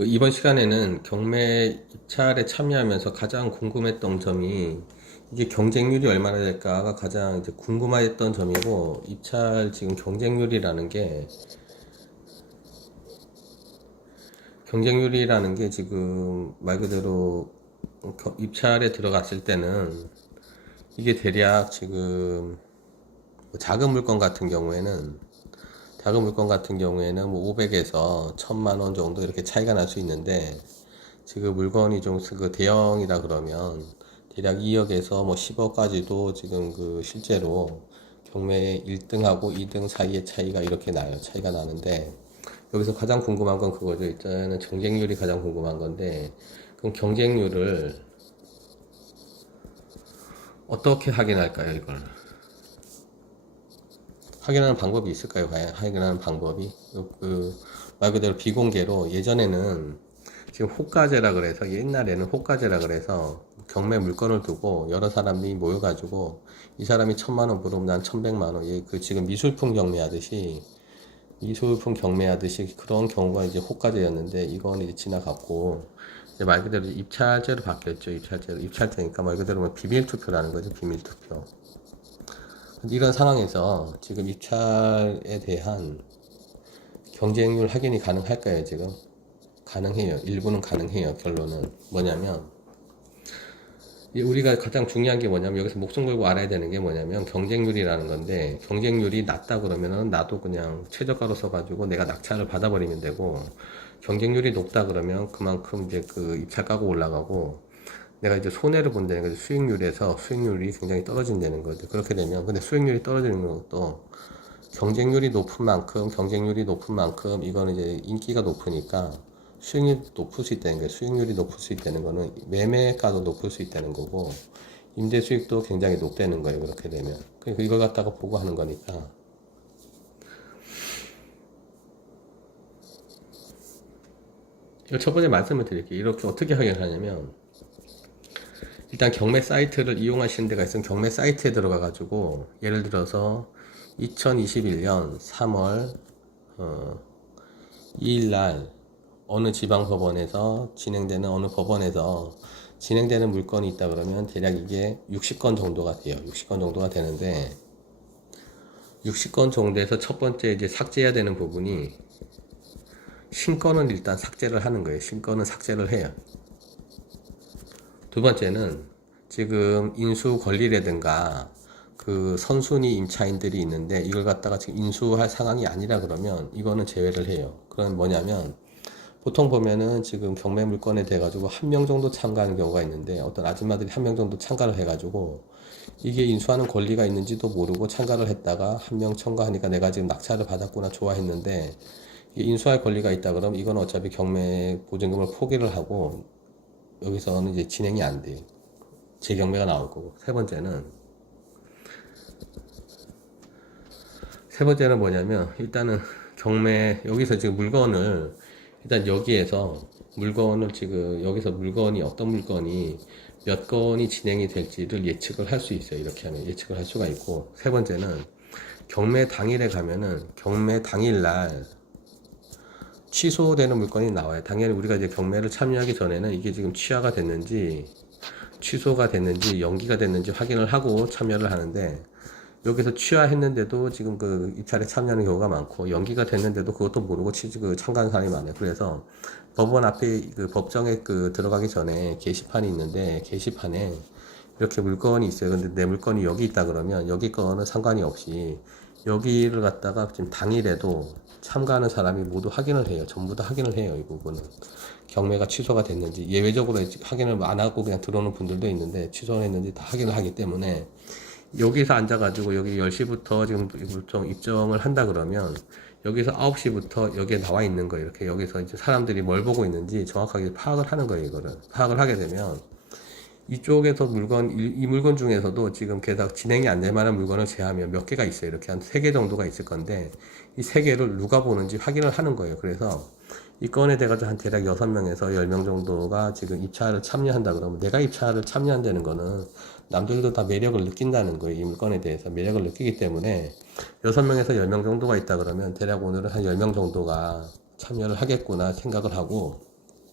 이번 시간에는 경매 입찰에 참여하면서 가장 궁금했던 점이 이게 경쟁률이 얼마나 될까가 가장 이제 궁금했던 점이고, 입찰 지금 경쟁률이라는 게 지금 말 그대로 입찰에 들어갔을 때는 이게 대략 지금 뭐 작은 물건 같은 경우에는 뭐 500에서 1000만 원 정도 이렇게 차이가 날 수 있는데, 지금 물건이 좀 그 대형이라 그러면 대략 2억에서 뭐 10억까지도 지금 그 실제로 경매 1등하고 2등 사이의 차이가 이렇게 나요. 차이가 나는데, 여기서 가장 궁금한 건 그거죠. 일단은 경쟁률이 가장 궁금한 건데, 그럼 경쟁률을 어떻게 확인할까요, 이걸? 확인하는 방법이 있을까요? 과연 확인하는 방법이? 말 그대로 비공개로, 예전에는 지금 호가제라 그래서, 옛날에는 호가제라 그래서 경매 물건을 두고 여러 사람이 모여가지고 이 사람이 1000만 원 부르면 난 1100만 원, 그 지금 미술품 경매하듯이 그런 경우가 이제 호가제였는데, 이거는 이제 지나갔고 이제 말 그대로 입찰제로 바뀌었죠. 입찰제니까 말 그대로 뭐 비밀 투표라는 거죠. 비밀 투표. 이런 상황에서 지금 입찰에 대한 경쟁률 확인이 가능할까요, 지금? 가능해요. 일부는 가능해요. 결론은 뭐냐면, 우리가 가장 중요한 게 뭐냐면, 여기서 목숨 걸고 알아야 되는 게 뭐냐면 경쟁률이라는 건데, 경쟁률이 낮다 그러면은 나도 그냥 최저가로 써가지고 내가 낙찰을 받아버리면 되고, 경쟁률이 높다 그러면 그만큼 이제 그 입찰가가 올라가고, 내가 이제 손해를 본다는 거죠. 수익률이 굉장히 떨어진다는 거죠. 그렇게 되면, 근데 수익률이 떨어지는 것도 경쟁률이 높은 만큼 이거는 이제 인기가 높으니까 수익률이 높을 수 있다는 거예요. 수익률이 높을 수 있다는 거는 매매가도 높을 수 있다는 거고, 임대 수익도 굉장히 높다는 거예요. 그렇게 되면. 그러니까 이걸 갖다가 보고 하는 거니까. 첫 번째 말씀을 드릴게요. 이렇게 어떻게 확인하냐면, 일단 경매 사이트를 이용하시는 데가 있으면 경매 사이트에 들어가 가지고, 예를 들어서 2021년 3월 2일 날 어느 법원에서 진행되는 물건이 있다 그러면 대략 이게 60건 정도가 돼요. 60건 정도가 되는데, 60건 정도에서 첫 번째 이제 삭제해야 되는 부분이, 신건은 일단 삭제를 하는 거예요. 신건은 삭제를 해요. 두 번째는 지금 인수 권리라든가 그 선순위 임차인들이 있는데, 이걸 갖다가 지금 인수할 상황이 아니라 그러면 이거는 제외를 해요. 그건 뭐냐면, 보통 보면은 지금 경매 물건에 돼 가지고 한 명 정도 참가하는 경우가 있는데, 어떤 아줌마들이 한 명 정도 참가를 해 가지고 이게 인수하는 권리가 있는지도 모르고 참가를 했다가 한 명 참가하니까 내가 지금 낙찰을 받았구나 좋아했는데, 이게 인수할 권리가 있다 그러면 이건 어차피 경매 보증금을 포기를 하고 여기서는 이제 진행이 안 돼요. 재경매가 나올 거고. 세 번째는 뭐냐면, 일단은 여기서 지금 여기서 물건이 어떤 물건이 몇 건이 진행이 될지를 예측을 할 수 있어요. 이렇게 하면 예측을 할 수가 있고, 세 번째는 경매 당일에 가면은 경매 당일날 취소되는 물건이 나와요. 당연히 우리가 이제 경매를 참여하기 전에는 이게 지금 취소가 됐는지 연기가 됐는지 확인을 하고 참여를 하는데, 여기서 취하했는데도 지금 그 입찰에 참여하는 경우가 많고, 연기가 됐는데도 그것도 모르고 참가하는 사람이 많아요. 그래서 법원 앞에 그 법정에 들어가기 전에 게시판이 있는데, 게시판에 이렇게 물건이 있어요. 근데 내 물건이 여기 있다 그러면 여기 거는 상관이 없이 여기를 갖다가 지금 당일에도 참가하는 사람이 모두 확인을 해요. 전부 다 확인을 해요. 이 부분은 경매가 취소가 됐는지, 예외적으로 확인을 안 하고 그냥 들어오는 분들도 있는데 취소를 했는지 다 확인을 하기 때문에, 여기서 앉아가지고 여기 10시부터 지금 입점을 한다 그러면 여기서 9시부터 여기에 나와 있는 거예요. 이렇게 여기서 이제 사람들이 뭘 보고 있는지 정확하게 파악을 하는 거예요. 이거를 파악을 하게 되면, 이쪽에서 이 물건 중에서도 지금 게다가 진행이 안 될 만한 물건을 제하면 몇 개가 있어요. 이렇게 한 3개 정도가 있을 건데, 이 3개를 누가 보는지 확인을 하는 거예요. 그래서 이 건에 대가지고 한 대략 6명에서 10명 정도가 지금 입찰을 참여한다 그러면, 내가 입찰을 참여한다는 거는 남들도 다 매력을 느낀다는 거예요. 이 물건에 대해서 매력을 느끼기 때문에 6명에서 10명 정도가 있다 그러면 대략 오늘은 한 10명 정도가 참여를 하겠구나 생각을 하고,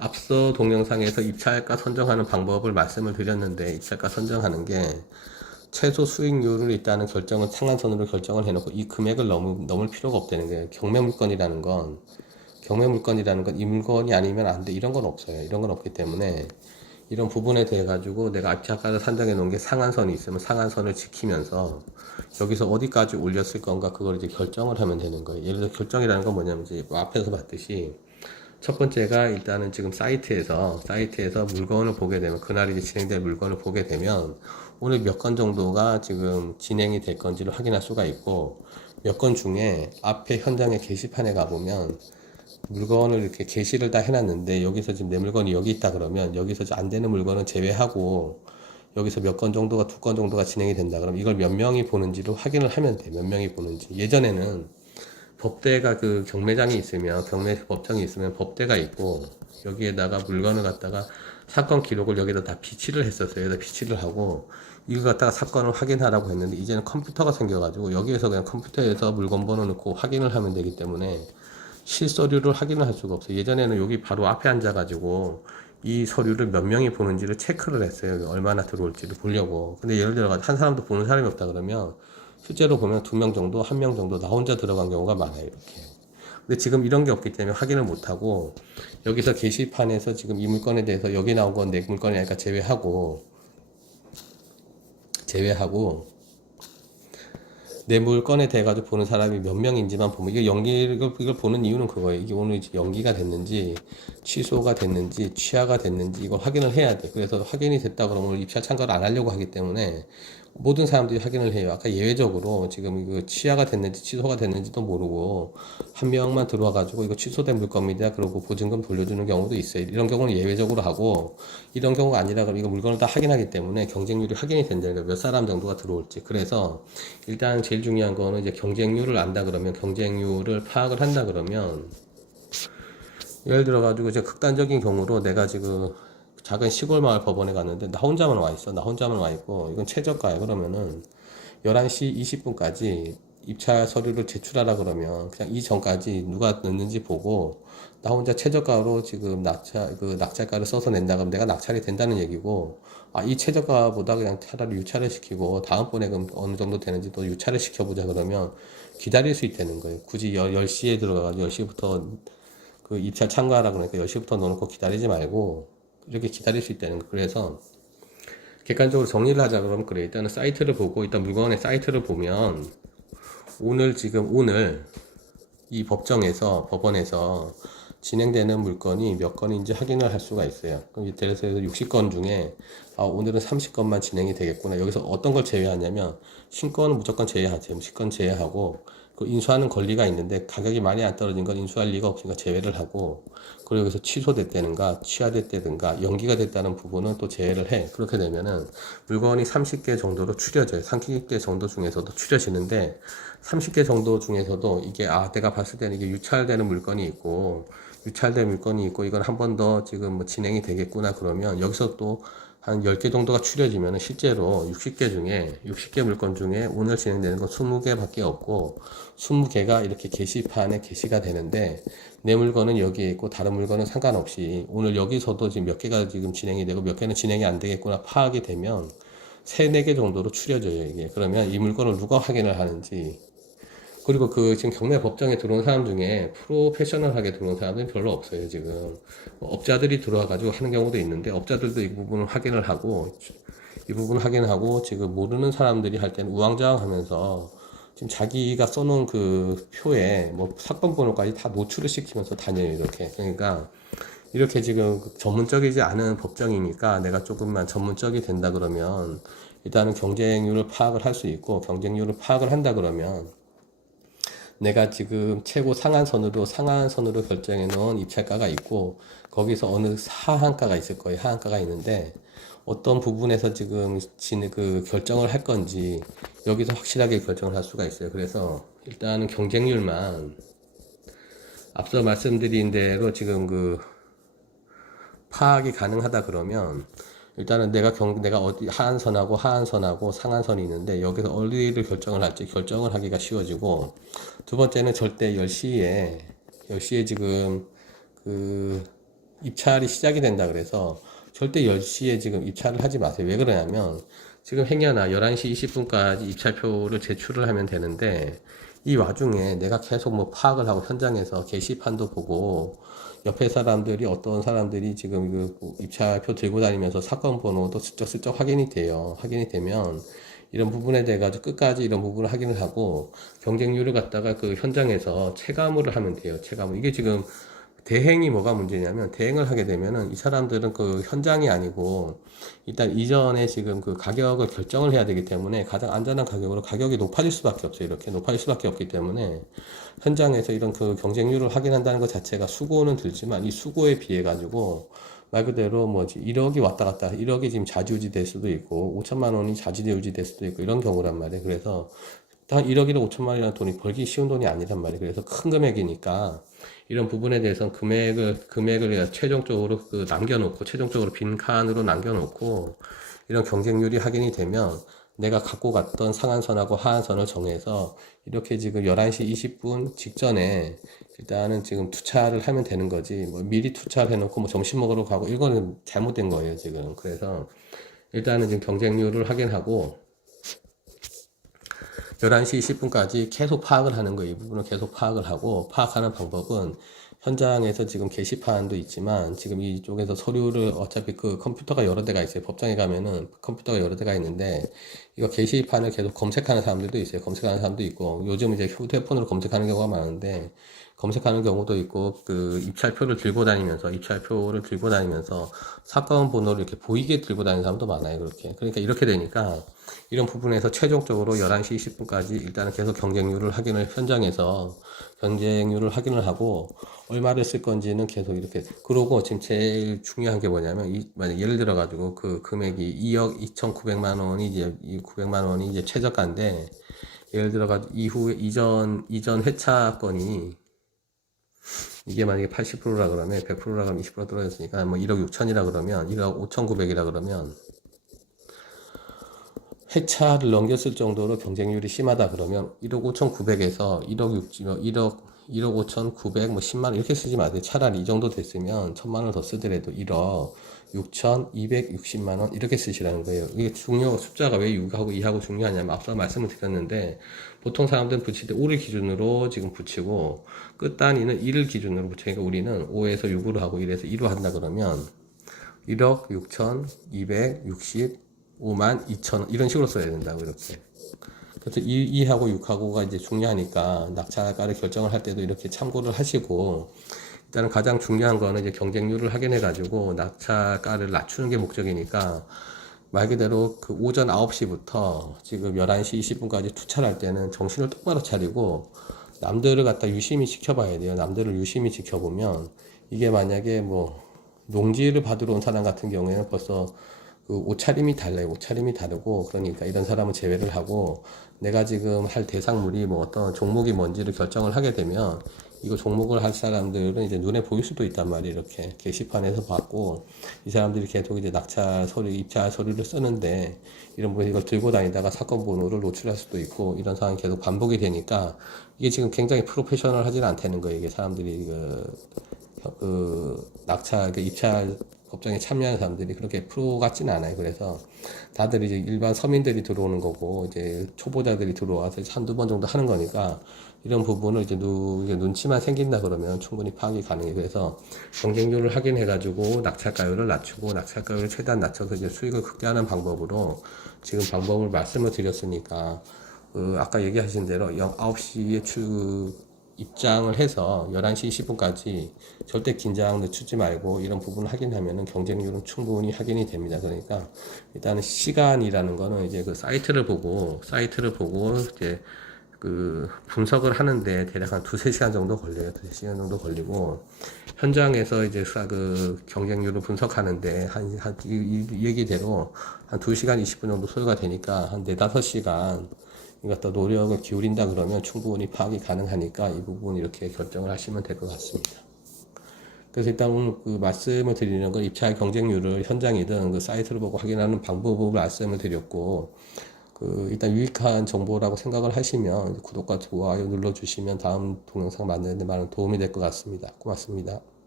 앞서 동영상에서 입찰가 선정하는 방법을 말씀을 드렸는데, 입찰가 선정하는 게 최소 수익률을 일단은 상한선으로 결정을 해놓고 이 금액을 넘을 필요가 없다는 거예요. 경매 물건이라는 건 이 물건이 아니면 안 돼. 이런 건 없어요. 이런 건 없기 때문에 이런 부분에 대해 가지고 내가 입찰가를 산정해 놓은 게 상한선이 있으면 상한선을 지키면서 여기서 어디까지 올렸을 건가 그걸 이제 결정을 하면 되는 거예요. 예를 들어 결정이라는 건 뭐냐면 이제 앞에서 봤듯이 첫 번째가 일단은 지금 사이트에서 물건을 보게 되면 그날 이제 진행될 물건을 보게 되면 오늘 몇 건 정도가 지금 진행이 될 건지를 확인할 수가 있고 몇 건 중에 앞에 현장의 게시판에 가보면 물건을 이렇게 게시를 다 해놨는데 여기서 지금 내 물건이 여기 있다 그러면 여기서 안 되는 물건은 제외하고 여기서 몇 건 정도가 2건 정도가 진행이 된다 그러면 이걸 몇 명이 보는지를 확인을 하면 돼. 몇 명이 보는지. 예전에는 법대가 그 경매장이 있으면 경매 법정이 있으면 법대가 있고 여기에다가 물건을 갖다가 사건 기록을 여기다 다 비치를 했었어요. 여기다 비치를 하고 이거 갖다가 사건을 확인하라고 했는데 이제는 컴퓨터가 생겨가지고 여기에서 그냥 컴퓨터에서 물건 번호 넣고 확인을 하면 되기 때문에 실서류를 확인을 할 수가 없어요. 예전에는 여기 바로 앞에 앉아가지고 이 서류를 몇 명이 보는지를 체크를 했어요. 얼마나 들어올지를 보려고. 근데 예를 들어 한 사람도 보는 사람이 없다 그러면 실제로 보면 2명 정도, 1명 정도 나 혼자 들어간 경우가 많아요. 이렇게. 근데 지금 이런 게 없기 때문에 확인을 못하고 여기서 게시판에서 지금 이 물건에 대해서 여기 나온 건 내 물건이 아니까 제외하고 내 물건에 대해 가지고 보는 사람이 몇 명인지만 보면 이걸 보는 이유는 그거예요. 이게 오늘 연기가 됐는지 취소가 됐는지 취하가 됐는지 이걸 확인을 해야 돼. 그래서 확인이 됐다 그러면 입찰 참가를 안 하려고 하기 때문에 모든 사람들이 확인을 해요. 아까 예외적으로 지금 이거 취하가 됐는지 취소가 됐는지도 모르고 한 명만 들어와 가지고 이거 취소된 물건입니다. 그러고 보증금 돌려주는 경우도 있어요. 이런 경우는 예외적으로 하고 이런 경우가 아니라 그러면 이거 물건을 다 확인하기 때문에 경쟁률이 확인이 된다니까 몇 사람 정도가 들어올지. 그래서 일단 제일 중요한 거는 이제 경쟁률을 안다 그러면 경쟁률을 파악을 한다 그러면 예를 들어 가지고 이제 극단적인 경우로 내가 지금 작은 시골 마을 법원에 갔는데 나 혼자만 와 있어. 나 혼자만 와 있고 이건 최저가야. 그러면은 11시 20분까지 입찰 서류를 제출하라 그러면 그냥 이 전까지 누가 넣는지 보고 나 혼자 최저가로 지금 낙찰가를 써서 낸다 그러면 내가 낙찰이 된다는 얘기고 이 최저가보다 그냥 차라리 유찰을 시키고 다음번에 그럼 어느 정도 되는지 또 유찰을 시켜보자 그러면 기다릴 수 있다는 거예요. 굳이 10시에 들어가가지고 10시부터 그 입찰 참가하라 그러니까 10시부터 넣어놓고 기다리지 말고 이렇게 기다릴 수 있다는 거. 그래서 객관적으로 정리를 하자 그러면 그래. 일단은 사이트를 보고 일단 물건의 사이트를 보면 오늘 이 법원에서 진행되는 물건이 몇 건인지 확인을 할 수가 있어요. 그럼 예를 들어서 60건 중에 오늘은 30건만 진행이 되겠구나. 여기서 어떤 걸 제외하냐면 신건은 무조건 제외하세요. 신건 제외하고 그 인수하는 권리가 있는데 가격이 많이 안 떨어진 건 인수할 리가 없으니까 제외를 하고 그리고 여기서 취소됐다든가 취하됐다든가 연기가 됐다는 부분은 또 제외를 해. 그렇게 되면은 물건이 30개 정도로 추려져요. 30개 정도 중에서도 추려지는데 30개 정도 중에서도 이게 내가 봤을 때는 이게 유찰된 물건이 있고 이건 한 번 더 지금 뭐 진행이 되겠구나 그러면 여기서 또 한 10개 정도가 추려지면 실제로 60개 물건 중에 오늘 진행되는 건 20개밖에 없고 20개가 이렇게 게시판에 게시가 되는데 내 물건은 여기에 있고 다른 물건은 상관없이 오늘 여기서도 지금 몇 개가 지금 진행이 되고 몇 개는 진행이 안 되겠구나 파악이 되면 3, 4개 정도로 추려져요 이게. 그러면 이 물건을 누가 확인을 하는지 그리고 지금 경매 법정에 들어온 사람 중에 프로페셔널하게 들어온 사람은 별로 없어요, 지금. 업자들이 들어와가지고 하는 경우도 있는데, 업자들도 이 부분을 확인을 하고, 지금 모르는 사람들이 할 때는 우왕좌왕 하면서, 지금 자기가 써놓은 그 표에 뭐 사건 번호까지 다 노출을 시키면서 다녀요, 이렇게. 그러니까, 이렇게 지금 전문적이지 않은 법정이니까 내가 조금만 전문적이 된다 그러면, 일단은 경쟁률을 파악을 할 수 있고, 경쟁률을 파악을 한다 그러면, 내가 지금 최고 상한선으로 결정해 놓은 입찰가가 있고 거기서 어느 하한가가 있을 거예요. 하한가가 있는데 어떤 부분에서 지금 결정을 할 건지 여기서 확실하게 결정을 할 수가 있어요. 그래서 일단은 경쟁률만 앞서 말씀드린 대로 지금 파악이 가능하다 그러면 일단은 내가 어디 하한선하고 상한선이 있는데 여기서 어디를 결정을 할지 결정을 하기가 쉬워지고 두 번째는 절대 10시에 지금 입찰이 시작이 된다 그래서 절대 10시에 지금 입찰을 하지 마세요. 왜 그러냐면 지금 행여나 11시 20분까지 입찰표를 제출을 하면 되는데 이 와중에 내가 계속 뭐 파악을 하고 현장에서 게시판도 보고 옆에 사람들이 어떤 사람들이 지금 그 입찰표 들고 다니면서 사건 번호도 슬쩍슬쩍 확인이 돼요. 확인이 되면 이런 부분에 대해 가지고 끝까지 이런 부분을 확인을 하고 경쟁률을 갖다가 그 현장에서 체감을 하면 돼요. 체감을. 이게 지금 대행이 뭐가 문제냐면 대행을 하게 되면은 이 사람들은 그 현장이 아니고 일단 이전에 지금 그 가격을 결정을 해야 되기 때문에 가장 안전한 가격으로 가격이 높아질 수밖에 없어요. 이렇게 높아질 수밖에 없기 때문에 현장에서 이런 그 경쟁률을 확인한다는 것 자체가 수고는 들지만 이 수고에 비해 가지고 말 그대로 뭐지 1억이 왔다 갔다 1억이 지금 좌지우지 될 수도 있고 5천만 원이 좌지우지 될 수도 있고 이런 경우란 말이에요. 그래서 한 1억이나 5천만 원이라는 돈이 벌기 쉬운 돈이 아니란 말이에요. 그래서 큰 금액이니까 이런 부분에 대해서는 금액을 최종적으로 그 남겨놓고, 최종적으로 빈 칸으로 남겨놓고, 이런 경쟁률이 확인이 되면 내가 갖고 갔던 상한선하고 하한선을 정해서 이렇게 지금 11시 20분 직전에 일단은 지금 투차를 하면 되는 거지. 뭐 미리 투차를 해놓고 뭐 점심 먹으러 가고 이거는 잘못된 거예요, 지금. 그래서 일단은 지금 경쟁률을 확인하고 11시 20분까지 계속 파악을 하는 거예요. 이 부분을 계속 파악을 하고, 파악하는 방법은 현장에서 지금 게시판도 있지만, 지금 이쪽에서 서류를 어차피 그 컴퓨터가 여러 대가 있어요. 법정에 가면은 컴퓨터가 여러 대가 있는데, 이거 게시판을 계속 검색하는 사람들도 있어요. 검색하는 사람도 있고, 요즘 이제 휴대폰으로 검색하는 경우가 많은데, 검색하는 경우도 있고, 그 입찰표를 들고 다니면서 사건 번호를 이렇게 보이게 들고 다니는 사람도 많아요. 그렇게. 그러니까 이렇게 되니까, 이런 부분에서 최종적으로 11시 20분까지 일단은 계속 현장에서 경쟁률을 확인을 하고 얼마를 쓸 건지는 계속 이렇게 그러고 지금 제일 중요한 게 뭐냐면 만약 예를 들어 가지고 그 금액이 2억 2,900만 원이 이제 900만 원이 이제 최저가인데 예를 들어 가지고 이후에 이전 회차 건이 이게 만약에 80%라 그러면 100%라 그러면 20% 떨어졌으니까 뭐 1억 6천이라 그러면 1억 5,900이라 그러면 회차를 넘겼을 정도로 경쟁률이 심하다 그러면 1억 5,900에서 1억 5,900, 뭐 10만원 이렇게 쓰지 마세요. 차라리 이 정도 됐으면 1,000만원 더 쓰더라도 1억 6,260만원 이렇게 쓰시라는 거예요. 이게 숫자가 왜 6하고 2하고 중요하냐면 앞서 말씀을 드렸는데 보통 사람들은 붙일 때 5를 기준으로 지금 붙이고 끝 단위는 1을 기준으로 붙이니까 우리는 5에서 6으로 하고 1에서 2로 한다 그러면 1억 6,260 5만 2천 이런 식으로 써야 된다고 이렇게. 그래서 2하고 6하고가 이제 중요하니까 낙찰가를 결정을 할 때도 이렇게 참고를 하시고 일단은 가장 중요한 거는 이제 경쟁률을 확인해 가지고 낙찰가를 낮추는 게 목적이니까 말 그대로 그 오전 9시부터 지금 11시 20분까지 투차를 할 때는 정신을 똑바로 차리고 남들을 갖다 유심히 지켜봐야 돼요. 남들을 유심히 지켜보면 이게 만약에 뭐 농지를 받으러 온 사람 같은 경우에는 벌써 그 옷차림이 달라요. 옷차림이 다르고 그러니까 이런 사람은 제외를 하고 내가 지금 할 대상물이 뭐 어떤 종목이 뭔지를 결정을 하게 되면 이거 종목을 할 사람들은 이제 눈에 보일 수도 있단 말이에요. 이렇게 게시판에서 봤고 이 사람들이 계속 이제 낙찰 서류, 입찰 서류를 쓰는데 이런 분이 이걸 들고 다니다가 사건 번호를 노출할 수도 있고 이런 상황이 계속 반복이 되니까 이게 지금 굉장히 프로페셔널 하지는 않다는 거예요. 이게 사람들이 낙찰, 입찰 법정에 참여하는 사람들이 그렇게 프로 같지는 않아요. 그래서 다들 이제 일반 서민들이 들어오는 거고, 이제 초보자들이 들어와서 한두 번 정도 하는 거니까, 이런 부분을 이제 눈치만 생긴다 그러면 충분히 파악이 가능해요. 그래서 경쟁률을 확인해가지고 낙찰가율을 낮추고, 낙찰가율을 최대한 낮춰서 이제 수익을 극대화하는 방법으로 지금 방법을 말씀을 드렸으니까, 아까 얘기하신 대로 9시에 입장을 해서 11시 20분까지 절대 긴장 늦추지 말고 이런 부분을 확인하면은 경쟁률은 충분히 확인이 됩니다. 그러니까 일단은 시간이라는 거는 이제 그 사이트를 보고 이제 그 분석을 하는데 대략 한 2-3시간 정도 걸려요. 2-3시간 정도 걸리고 현장에서 이제 그 경쟁률을 분석하는데 이 얘기대로 한 2시간 20분 정도 소요가 되니까 한 4-5시간 이것도 노력을 기울인다 그러면 충분히 파악이 가능하니까 이 부분 이렇게 결정을 하시면 될 것 같습니다. 그래서 일단 오늘 그 말씀을 드리는 건 입찰 경쟁률을 현장이든 그 사이트를 보고 확인하는 방법을 말씀을 드렸고 그 일단 유익한 정보라고 생각을 하시면 구독과 좋아요 눌러주시면 다음 동영상 만드는 데 많은 도움이 될 것 같습니다. 고맙습니다.